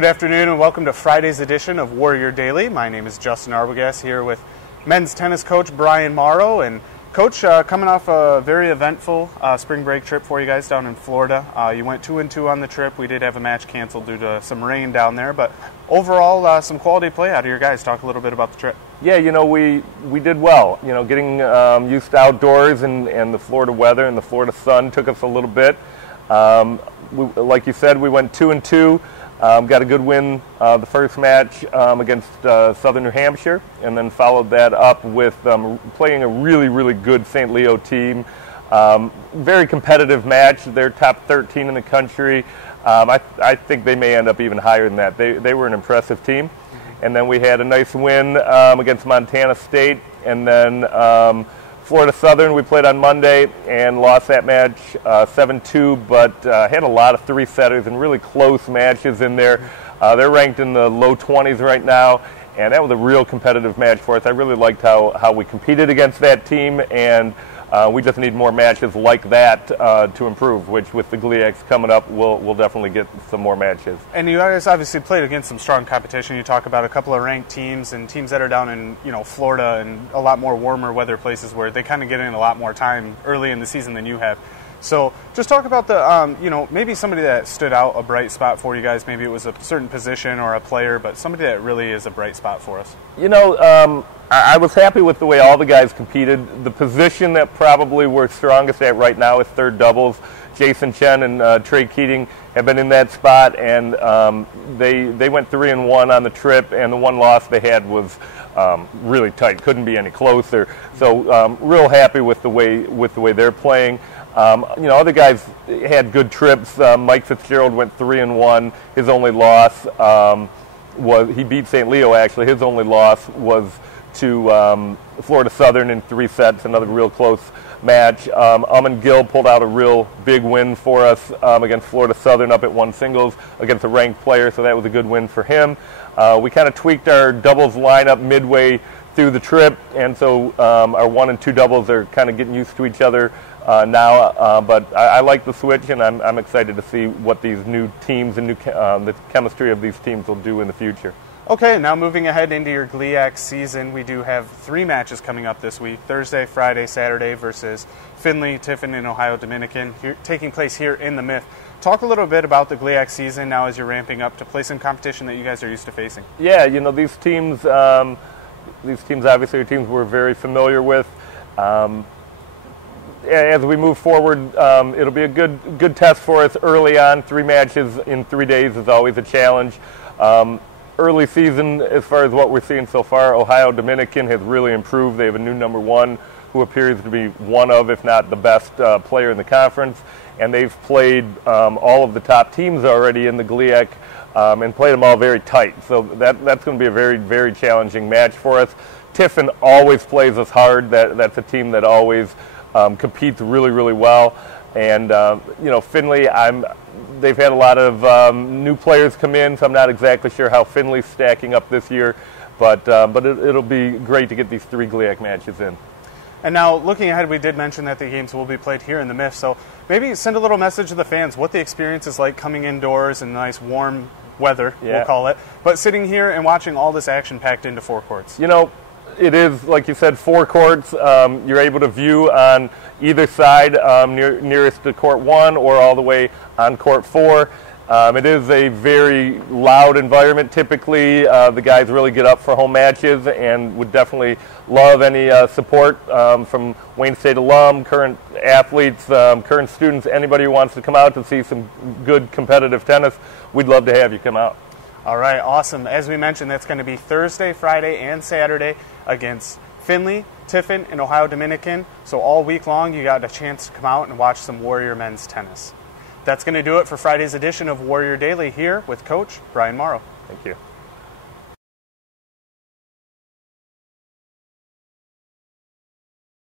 Good afternoon and welcome to Friday's edition of Warrior Daily. My name is Justin Arbogast here with men's tennis coach Bryan Morrow. And Coach, coming off a very eventful spring break trip for you guys down in Florida. You went 2-2 on the trip. We did have a match canceled due to some rain down there, but overall some quality play out of your guys. Talk a little bit about the trip. Yeah, we did well. Getting used to outdoors and the Florida weather and the Florida sun took us a little bit. Like you said, we went 2-2. Got a good win the first match against Southern New Hampshire, and then followed that up with playing a really good St. Leo team. Very competitive match. They're top 13 in the country. I think they may end up even higher than that. They were an impressive team. And then we had a nice win against Montana State, and then Florida Southern we played on Monday and lost that match 7-2, but had a lot of three-setters and really close matches in there. They're ranked in the low 20s right now, and that was a real competitive match for us. I really liked how we competed against that team, and we just need more matches like that to improve, which with the GLIACs coming up, we'll definitely get some more matches. And you guys obviously played against some strong competition. You talk about a couple of ranked teams and teams that are down in Florida and a lot more warmer weather places where they kind of get in a lot more time early in the season than you have. So just talk about the, maybe somebody that stood out, a bright spot for you guys. Maybe it was a certain position or a player, but somebody that really is a bright spot for us. I was happy with the way all the guys competed. The position that probably we're strongest at right now is third doubles. Jason Chen and Trey Keating have been in that spot, and they went 3-1 on the trip, and the one loss they had was really tight. Couldn't be any closer. So real happy with the way they're playing. Other guys had good trips. Mike Fitzgerald went 3-1. His only loss was he beat St. Leo. Actually, his only loss was to Florida Southern in 3 sets. Another real close match. Aman Gill pulled out a real big win for us against Florida Southern up at one singles against a ranked player. So that was a good win for him. We kind of tweaked our doubles lineup midway through the trip, and so our 1 and 2 doubles are kind of getting used to each other now, but I like the switch, and I'm excited to see what these new teams and the chemistry of these teams will do in the future. Okay, now moving ahead into your GLIAC season, we do have 3 matches coming up this week: Thursday, Friday, Saturday versus Findlay, Tiffin, and Ohio Dominican, taking place here in the MIF. Talk a little bit about the GLIAC season now as you're ramping up to play some competition that you guys are used to facing. Yeah, these teams obviously are teams we're very familiar with. As we move forward, it'll be a good test for us early on. 3 matches in 3 days is always a challenge. Early season, as far as what we're seeing so far, Ohio Dominican has really improved. They have a new number 1 who appears to be one of, if not the best player in the conference. And they've played all of the top teams already in the GLIAC and played them all very tight. So that's going to be a very challenging match for us. Tiffin always plays us hard. That's a team that always competes really well. And Findlay, they've had a lot of new players come in, so I'm not exactly sure how Findlay's stacking up this year, but it'll be great to get these 3 GLIAC matches in. And now, looking ahead, we did mention that the games will be played here in the MIF, so maybe send a little message to the fans what the experience is like coming indoors in nice warm weather, we'll call it, but sitting here and watching all this action packed into 4 courts. It is, like you said, 4 courts. You're able to view on either side, nearest to court 1 or all the way on court 4. It is a very loud environment typically. The guys really get up for home matches and would definitely love any support from Wayne State alum, current athletes, current students, anybody who wants to come out to see some good competitive tennis. We'd love to have you come out. All right, awesome. As we mentioned, that's going to be Thursday, Friday, and Saturday against Findlay, Tiffin, and Ohio Dominican. So all week long, you got a chance to come out and watch some Warrior men's tennis. That's going to do it for Friday's edition of Warrior Daily here with Coach Byran Morrow. Thank you.